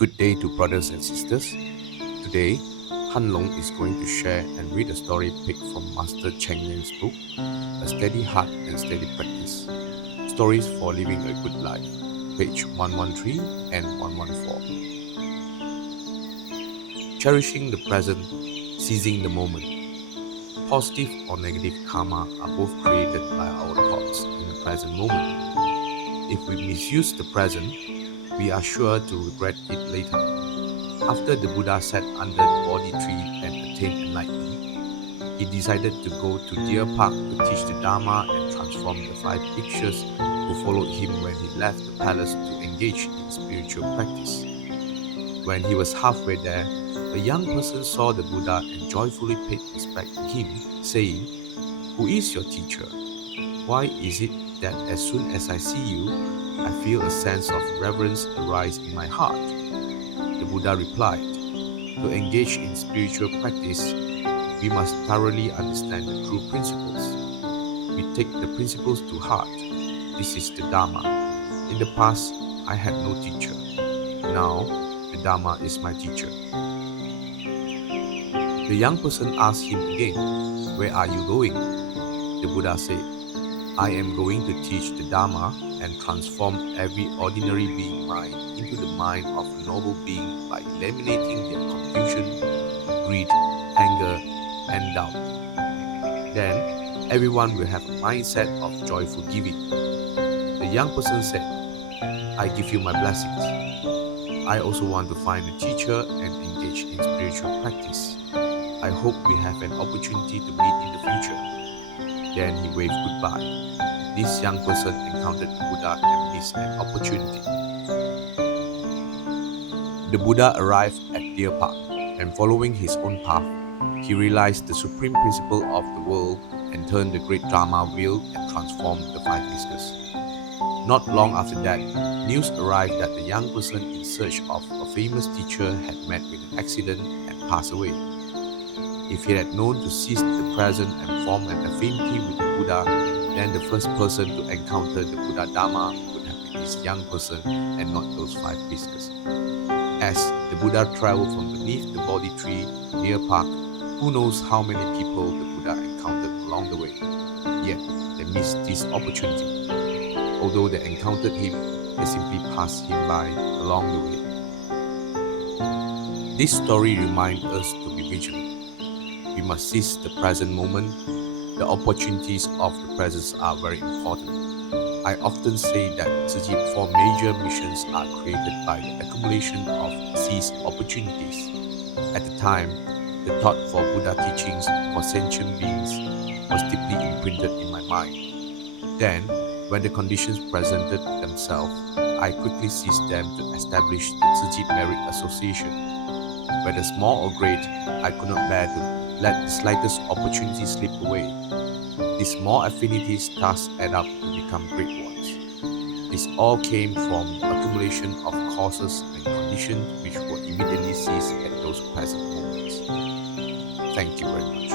Good day to brothers and sisters. Today, Han Long is going to share and read a story picked from Master Cheng Yen's book, A Steady Heart and Steady Practice, Stories for Living a Good Life, page 113 and 114. Cherishing the present, seizing the moment. Positive or negative karma are both created by our thoughts in the present moment. If we misuse the present, we are sure to regret it later. After the Buddha sat under the Bodhi tree and attained enlightenment, he decided to go to Deer Park to teach the Dharma and transform the 5 bhiksus who followed him when he left the palace to engage in spiritual practice. When he was halfway there, a young person saw the Buddha and joyfully paid respect to him, saying, "Who is your teacher? Why is it that as soon as I see you, I feel a sense of reverence arise in my heart?" The Buddha replied, "To engage in spiritual practice, we must thoroughly understand the true principles. We take the principles to heart. This is the Dharma. In the past, I had no teacher. Now, the Dharma is my teacher." The young person asked him again, "Where are you going?" The Buddha said, "I am going to teach the Dharma and transform every ordinary being mind into the mind of a noble being by eliminating their confusion, greed, anger, and doubt. Then, everyone will have a mindset of joyful giving." The young person said, "I give you my blessings. I also want to find a teacher and engage in spiritual practice. I hope we have an opportunity to meet in the future." Then he waved goodbye. This young person encountered the Buddha and missed an opportunity. The Buddha arrived at Deer Park, and following his own path, he realized the supreme principle of the world and turned the great Dharma wheel and transformed the 5 bhiksus. Not long after that, news arrived that the young person in search of a famous teacher had met with an accident and passed away. If he had known to seize the present and form an affinity with the Buddha, then the first person to encounter the Buddha Dharma would have been this young person and not those 5 bhiksus. As the Buddha traveled from beneath the Bodhi tree near Park, who knows how many people the Buddha encountered along the way. Yet they missed this opportunity. Although they encountered him, they simply passed him by along the way. This story reminds us to be vigilant. We must seize the present moment. The opportunities of the present are very important. I often say that 4 major missions are created by the accumulation of seized opportunities. At the time, the thought for Buddha teachings for sentient beings was deeply imprinted in my mind. Then, when the conditions presented themselves, I quickly seized them to establish the merit association. Whether small or great, I could not bear to let the slightest opportunity slip away. These small affinities thus add up to become great ones. This all came from the accumulation of causes and conditions which were immediately seized at those present moments. Thank you very much.